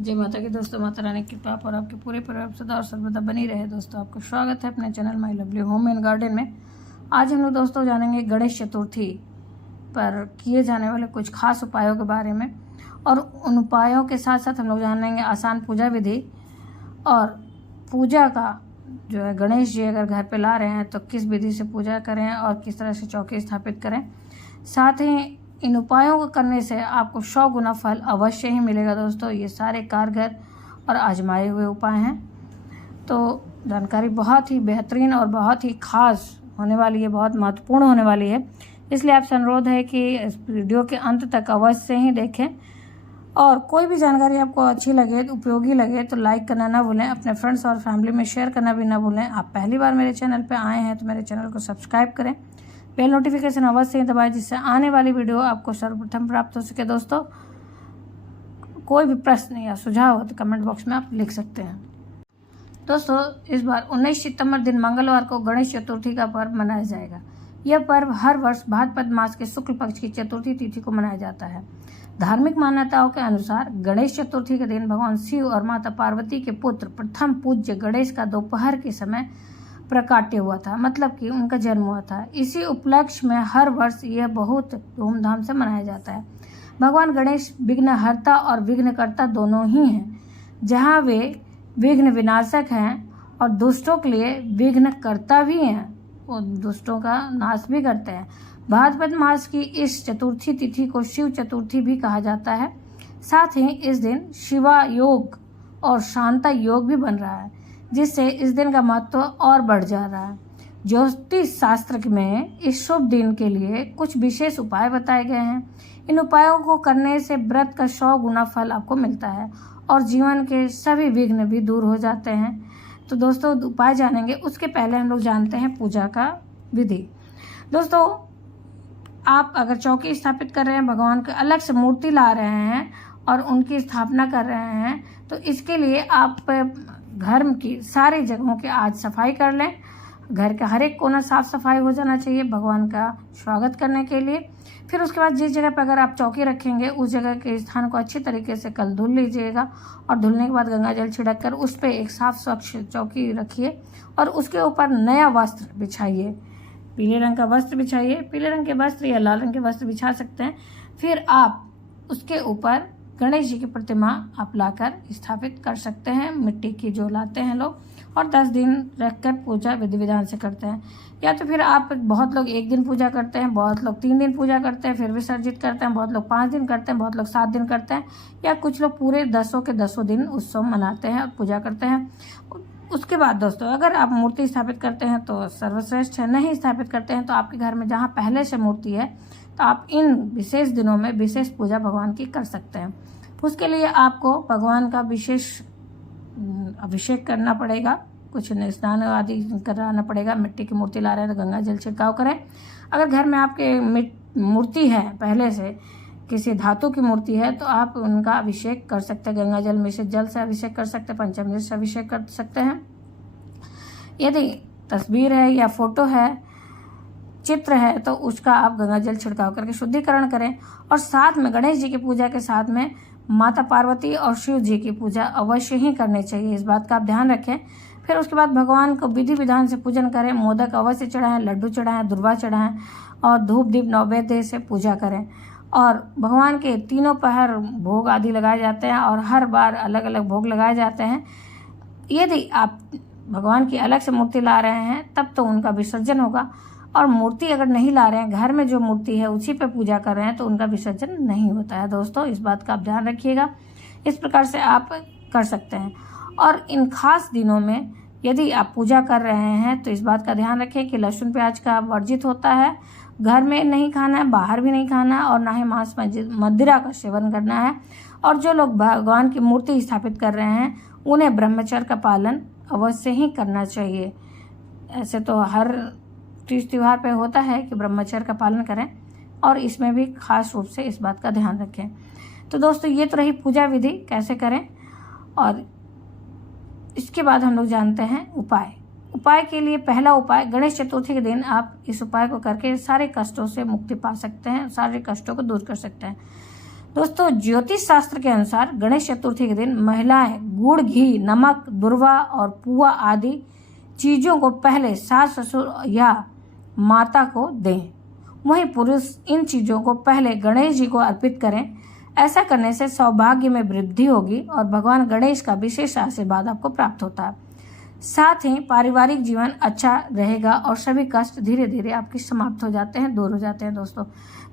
जय माता की दोस्तों, माता रानी की कृपा और आपके पूरे परिवार सदा और सर्वदा बनी रहे। दोस्तों आपका स्वागत है अपने channel my lovely home and garden में। आज हम लोग दोस्तों जानेंगे गणेश चतुर्थी पर किए जाने वाले कुछ खास उपायों के बारे में, और उन उपायों के साथ साथ हम लोग जानेंगे आसान पूजा विधि और पूजा का जो है गणेश जी अगर घर पे ला रहे हैं तो किस विधि से पूजा करें और किस तरह से चौकी स्थापित करें। साथ ही इन उपायों को करने से आपको 100 गुना फल अवश्य ही मिलेगा। दोस्तों ये सारे कारगर और आजमाए हुए उपाय हैं, तो जानकारी बहुत ही बेहतरीन और बहुत ही खास होने वाली है, बहुत महत्वपूर्ण होने वाली है। इसलिए आपसे अनुरोध है कि इस वीडियो के अंत तक अवश्य ही देखें, और कोई भी जानकारी आपको अच्छी लगे, उपयोगी लगे तो लाइक करना ना भूलें, अपने फ्रेंड्स और फैमिली में शेयर करना भी ना भूलें। आप पहली बार मेरे चैनल पर आए हैं तो मेरे चैनल को सब्सक्राइब करें, बेल नोटिफिकेशन अवश्य ही दबाएं, जिससे आने वाली वीडियो आपको सर्वप्रथम प्राप्त हो सके। दोस्तों कोई भी प्रश्न या सुझाव हो तो कमेंट बॉक्स में आप लिख सकते हैं। दोस्तों इस बार 19 सितंबर दिन मंगलवार को गणेश चतुर्थी का पर्व मनाया जाएगा। यह पर्व हर वर्ष भाद्रपद मास के शुक्ल पक्ष की चतुर्थी तिथि को मनाया जाता है। धार्मिक मान्यताओं के अनुसार गणेश चतुर्थी के दिन भगवान शिव और माता पार्वती के पुत्र प्रथम पूज्य गणेश का दोपहर के समय प्रकाट्य हुआ था, मतलब कि उनका जन्म हुआ था। इसी उपलक्ष्य में हर वर्ष यह बहुत धूमधाम से मनाया जाता है। भगवान गणेश विघ्नहर्ता और विघ्नकर्ता दोनों ही हैं। जहाँ वे विघ्न विनाशक हैं और दुष्टों के लिए विघ्नकर्ता भी हैं, वो दुष्टों का नाश भी करते हैं। भाद्रपद मास की इस चतुर्थी तिथि को शिव चतुर्थी भी कहा जाता है। साथ ही इस दिन शिवा योग और शांता योग भी बन रहा है, जिससे इस दिन का महत्व और बढ़ जा रहा है। ज्योतिष शास्त्र में इस शुभ दिन के लिए कुछ विशेष उपाय बताए गए हैं। इन उपायों को करने से व्रत का 100 गुना फल आपको मिलता है और जीवन के सभी विघ्न भी दूर हो जाते हैं। तो दोस्तों उपाय जानेंगे, उसके पहले हम लोग जानते हैं पूजा का विधि। दोस्तों आप अगर चौकी स्थापित कर रहे हैं, भगवान के अलग से मूर्ति ला रहे हैं और उनकी स्थापना कर रहे हैं, तो इसके लिए आप घर की सारी जगहों की आज सफाई कर लें। घर का हर एक कोना साफ सफाई हो जाना चाहिए भगवान का स्वागत करने के लिए। फिर उसके बाद जिस जगह पर अगर आप चौकी रखेंगे उस जगह के स्थान को अच्छी तरीके से कल धुल लीजिएगा, और धुलने के बाद गंगा जल छिड़क कर उस पर एक साफ स्वच्छ चौकी रखिए और उसके ऊपर नया वस्त्र बिछाइए। पीले रंग का वस्त्र बिछाइए, पीले रंग के वस्त्र या लाल रंग के वस्त्र बिछा सकते हैं। फिर आप उसके ऊपर गणेश जी की प्रतिमा आप लाकर स्थापित कर सकते हैं, मिट्टी की जो लाते हैं लोग, और 10 दिन रखकर पूजा विधि विधान से करते हैं। या तो फिर आप, बहुत लोग 1 दिन पूजा करते हैं, बहुत लोग 3 दिन पूजा करते हैं फिर विसर्जित करते हैं, बहुत लोग 5 दिन करते हैं, बहुत लोग 7 दिन करते हैं, या कुछ लोग पूरे 10 के 10 दिन उत्सव मनाते हैं और पूजा करते हैं। उसके बाद दोस्तों अगर आप मूर्ति स्थापित करते हैं तो सर्वश्रेष्ठ है, नहीं स्थापित करते हैं तो आपके घर में जहाँ पहले से मूर्ति है तो आप इन विशेष दिनों में विशेष पूजा भगवान की कर सकते हैं। उसके लिए आपको भगवान का विशेष अभिषेक करना पड़ेगा, कुछ स्नान आदि कराना पड़ेगा। मिट्टी की मूर्ति ला रहे हैं तो गंगा जल छिड़काव करें। अगर घर में आपके मूर्ति है, पहले से किसी धातु की मूर्ति है, तो आप उनका अभिषेक कर सकते हैं। गंगा जल में से जल से अभिषेक कर सकते हैं, पंचामृत से अभिषेक कर सकते हैं। यदि तस्वीर है या फोटो है, चित्र है, तो उसका आप गंगा जल छिड़काव करके शुद्धिकरण करें। और साथ में गणेश जी की पूजा के साथ में माता पार्वती और शिव जी की पूजा अवश्य ही करनी चाहिए, इस बात का आप ध्यान रखें। फिर उसके बाद भगवान को विधि विधान से पूजन करें, मोदक अवश्य चढ़ाएं, लड्डू चढ़ाएं, दुर्वा चढ़ाएं और धूप दीप नैवेद्य से पूजा करें। और भगवान के तीनों पहर भोग आदि लगाए जाते हैं और हर बार अलग अलग भोग लगाए जाते हैं। यदि आप भगवान की अलग से मूर्ति ला रहे हैं तब तो उनका विसर्जन होगा, और मूर्ति अगर नहीं ला रहे हैं, घर में जो मूर्ति है उसी पे पूजा कर रहे हैं, तो उनका विसर्जन नहीं होता है। दोस्तों इस बात का आप ध्यान रखिएगा। इस प्रकार से आप कर सकते हैं। और इन खास दिनों में यदि आप पूजा कर रहे हैं तो इस बात का ध्यान रखें कि लहसुन प्याज का वर्जित होता है, घर में नहीं खाना है, बाहर भी नहीं खाना है, और ना ही मांस मदिरा का सेवन करना है। और जो लोग भगवान की मूर्ति स्थापित कर रहे हैं उन्हें ब्रह्मचर्य का पालन अवश्य ही करना चाहिए। ऐसे तो हर तीज त्योहार पे होता है कि ब्रह्मचर्य का पालन करें, और इसमें भी खास रूप से इस बात का ध्यान रखें। तो दोस्तों ये तो रही पूजा विधि कैसे करें, और इसके बाद हम लोग जानते हैं उपाय। उपाय के लिए पहला उपाय, गणेश चतुर्थी के दिन आप इस उपाय को करके सारे कष्टों से मुक्ति पा सकते हैं, सारे कष्टों को दूर कर सकते हैं। दोस्तों ज्योतिष शास्त्र के अनुसार गणेश चतुर्थी के दिन महिलाएं गुड़, घी, नमक, दुर्वा और पुआ आदि चीजों को पहले सास ससुर या माता को दें। वहीं पुरुष इन चीजों को पहले गणेश जी को अर्पित करें। ऐसा करने से सौभाग्य में वृद्धि होगी और भगवान गणेश का विशेष आशीर्वाद आपको प्राप्त होता है। साथ ही पारिवारिक जीवन अच्छा रहेगा और सभी कष्ट धीरे धीरे आपके समाप्त हो जाते हैं, दूर हो जाते हैं दोस्तों।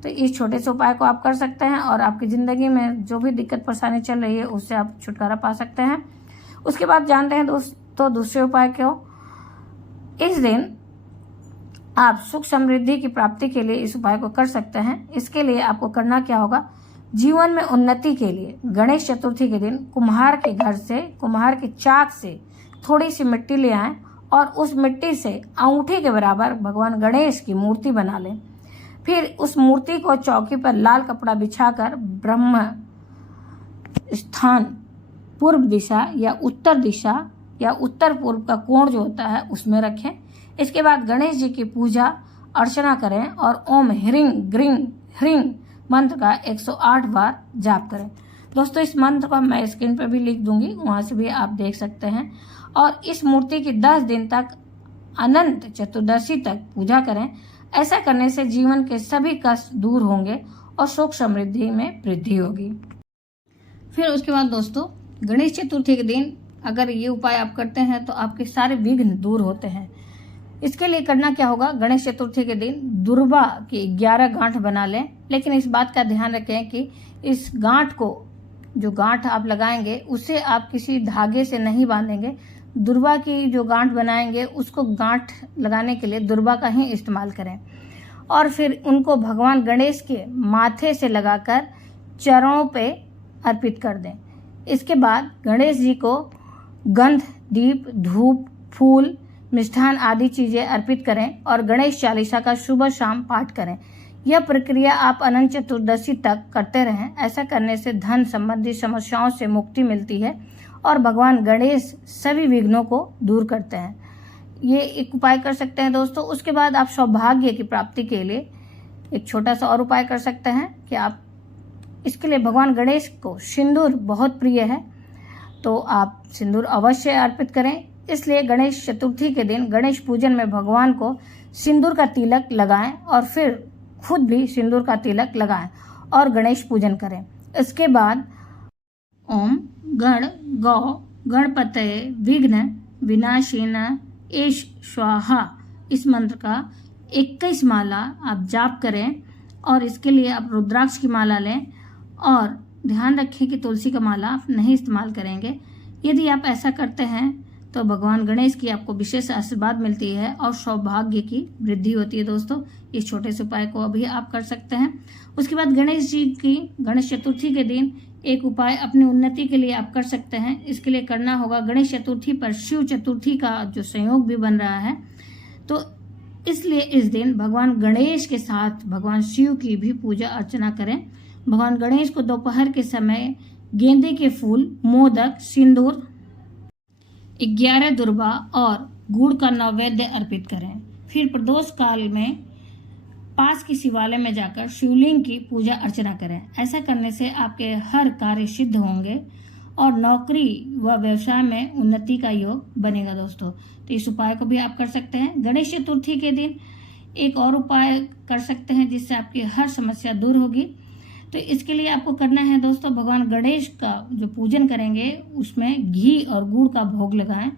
तो इस छोटे से उपाय को आप कर सकते हैं और आपकी ज़िंदगी में जो भी दिक्कत परेशानी चल रही है उससे आप छुटकारा पा सकते हैं। उसके बाद जानते हैं दोस्तों दूसरे उपाय क्यों। इस दिन आप सुख समृद्धि की प्राप्ति के लिए इस उपाय को कर सकते हैं। इसके लिए आपको करना क्या होगा, जीवन में उन्नति के लिए गणेश चतुर्थी के दिन कुम्हार के घर से, कुम्हार के चाक से थोड़ी सी मिट्टी ले आएं और उस मिट्टी से अंगूठी के बराबर भगवान गणेश की मूर्ति बना लें। फिर उस मूर्ति को चौकी पर लाल कपड़ा बिछाकर ब्रह्म स्थान, पूर्व दिशा या उत्तर पूर्व का कोण जो होता है उसमें रखें। इसके बाद गणेश जी की पूजा अर्चना करें और ओम ह्रीं ग्रीं ह्रीं मंत्र का 108 बार जाप करें। दोस्तों इस मंत्र को मैं स्क्रीन पर भी लिख दूंगी, वहां से भी आप देख सकते हैं। और इस मूर्ति की 10 दिन तक अनंत चतुर्दशी तक पूजा करें। ऐसा करने से जीवन के सभी कष्ट दूर होंगे और सुख समृद्धि में वृद्धि होगी। फिर उसके बाद दोस्तों गणेश चतुर्थी के दिन अगर ये उपाय आप करते हैं तो आपके सारे विघ्न दूर होते हैं। इसके लिए करना क्या होगा, गणेश चतुर्थी के दिन दुर्वा की 11 गांठ बना लें। लेकिन इस बात का ध्यान रखें कि इस गांठ को, जो गांठ आप लगाएंगे उसे आप किसी धागे से नहीं बांधेंगे। दुर्वा की जो गांठ बनाएंगे उसको गांठ लगाने के लिए दुर्वा का ही इस्तेमाल करें और फिर उनको भगवान गणेश के माथे से लगाकर चरणों पे अर्पित कर दें। इसके बाद गणेश जी को गंध, दीप, धूप, फूल, मिष्ठान आदि चीजें अर्पित करें और गणेश चालीसा का सुबह शाम पाठ करें। यह प्रक्रिया आप अनंत चतुर्दशी तक करते रहें। ऐसा करने से धन संबंधी समस्याओं से मुक्ति मिलती है और भगवान गणेश सभी विघ्नों को दूर करते हैं। ये एक उपाय कर सकते हैं दोस्तों। उसके बाद आप सौभाग्य की प्राप्ति के लिए एक छोटा सा और उपाय कर सकते हैं कि आप इसके लिए भगवान गणेश को सिंदूर बहुत प्रिय है, तो आप सिंदूर अवश्य अर्पित करें। इसलिए गणेश चतुर्थी के दिन गणेश पूजन में भगवान को सिंदूर का तिलक लगाएं और फिर खुद भी सिंदूर का तिलक लगाएं और गणेश पूजन करें। इसके बाद ओम गण गौ गणपतये विघ्न विनाशिन एष स्वाहा इस मंत्र का 21 माला आप जाप करें और इसके लिए आप रुद्राक्ष की माला लें और ध्यान रखें कि तुलसी का माला आप नहीं इस्तेमाल करेंगे। यदि आप ऐसा करते हैं तो भगवान गणेश की आपको विशेष आशीर्वाद मिलती है और सौभाग्य की वृद्धि होती है। दोस्तों इस छोटे से उपाय को अभी आप कर सकते हैं। उसके बाद गणेश जी की गणेश चतुर्थी के दिन एक उपाय अपनी उन्नति के लिए आप कर सकते हैं। इसके लिए करना होगा, गणेश चतुर्थी पर शिव चतुर्थी का जो संयोग भी बन रहा है, तो इसलिए इस दिन भगवान गणेश के साथ भगवान शिव की भी पूजा अर्चना करें। भगवान गणेश को दोपहर के समय गेंदे के फूल, मोदक, सिंदूर, 11 दुर्वा और गुड़ का नैवेद्य अर्पित करें। फिर प्रदोष काल में पास की शिवालय में जाकर शिवलिंग की पूजा अर्चना करें। ऐसा करने से आपके हर कार्य सिद्ध होंगे और नौकरी व व्यवसाय में उन्नति का योग बनेगा। दोस्तों तो इस उपाय को भी आप कर सकते हैं। गणेश चतुर्थी के दिन एक और उपाय कर सकते हैं जिससे आपकी हर समस्या दूर होगी। तो इसके लिए आपको करना है दोस्तों, भगवान गणेश का जो पूजन करेंगे उसमें घी और गुड़ का भोग लगाएं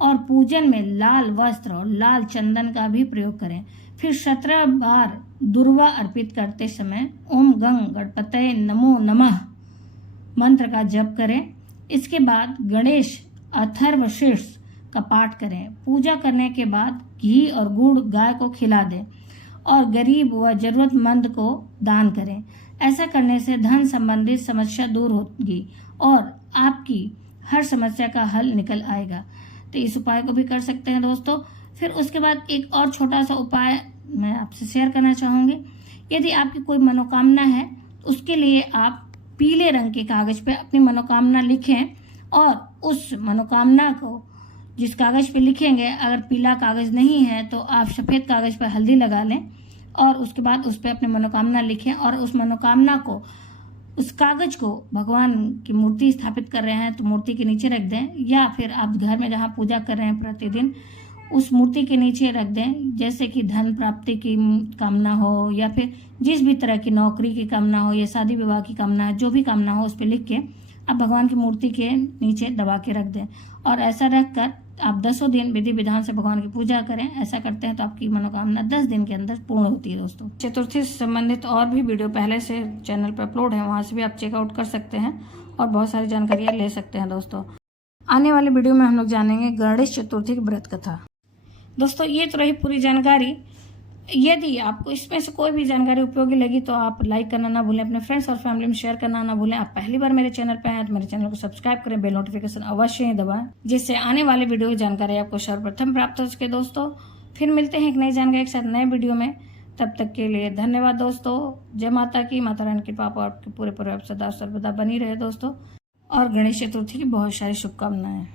और पूजन में लाल वस्त्र और लाल चंदन का भी प्रयोग करें। फिर 17 बार दुर्वा अर्पित करते समय ओम गंग गणपतये नमो नमः मंत्र का जप करें। इसके बाद गणेश अथर्वशीर्ष का पाठ करें। पूजा करने के बाद घी और गुड़ गाय को खिला दें और गरीब व जरूरतमंद को दान करें। ऐसा करने से धन संबंधित समस्या दूर होगी और आपकी हर समस्या का हल निकल आएगा। तो इस उपाय को भी कर सकते हैं दोस्तों। फिर उसके बाद एक और छोटा सा उपाय मैं आपसे शेयर करना चाहूंगी। यदि आपकी कोई मनोकामना है, उसके लिए आप पीले रंग के कागज पे अपनी मनोकामना लिखें और उस मनोकामना को जिस कागज पे लिखेंगे, अगर पीला कागज नहीं है तो आप सफेद कागज पर हल्दी लगा लें और उसके बाद उस पर अपनी मनोकामना लिखें और उस मनोकामना को उस कागज को भगवान की मूर्ति स्थापित कर रहे हैं तो मूर्ति के नीचे रख दें, या फिर आप घर में जहाँ पूजा कर रहे हैं प्रतिदिन उस मूर्ति के नीचे रख दें। जैसे कि धन प्राप्ति की कामना हो, या फिर जिस भी तरह की नौकरी की कामना हो, या शादी विवाह की कामना, जो भी कामना हो उस पर लिख के आप भगवान की मूर्ति के नीचे दबा के रख दें। और ऐसा रख कर आप 10 दिन विधि विधान से भगवान की पूजा करें। ऐसा करते हैं तो आपकी मनोकामना 10 दिन के अंदर पूर्ण होती है। दोस्तों, चतुर्थी से संबंधित और भी वीडियो पहले से चैनल पर अपलोड है, वहां से भी आप चेकआउट कर सकते हैं और बहुत सारी जानकारियां ले सकते हैं। दोस्तों, आने वाले वीडियो में हम लोग जानेंगे गणेश चतुर्थी की व्रत कथा। दोस्तों, ये तो रही पूरी जानकारी। यदि आपको इसमें से कोई भी जानकारी उपयोगी लगी तो आप लाइक करना ना भूलें, अपने फ्रेंड्स और फैमिली में शेयर करना ना भूलें। आप पहली बार मेरे चैनल पर आए तो मेरे चैनल को सब्सक्राइब करें, बेल नोटिफिकेशन अवश्य ही दबाएं, जिससे आने वाले वीडियो की जानकारी आपको सर्वप्रथम प्राप्त हो सके। दोस्तों, फिर मिलते हैं एक नई जानकारी के साथ नए वीडियो में। तब तक के लिए धन्यवाद दोस्तों। जय माता की, माता रानी की कृपा आपके पूरे परिवार सदा सर्वदा बनी रहे दोस्तों, और गणेश चतुर्थी की बहुत सारी शुभकामनाएं।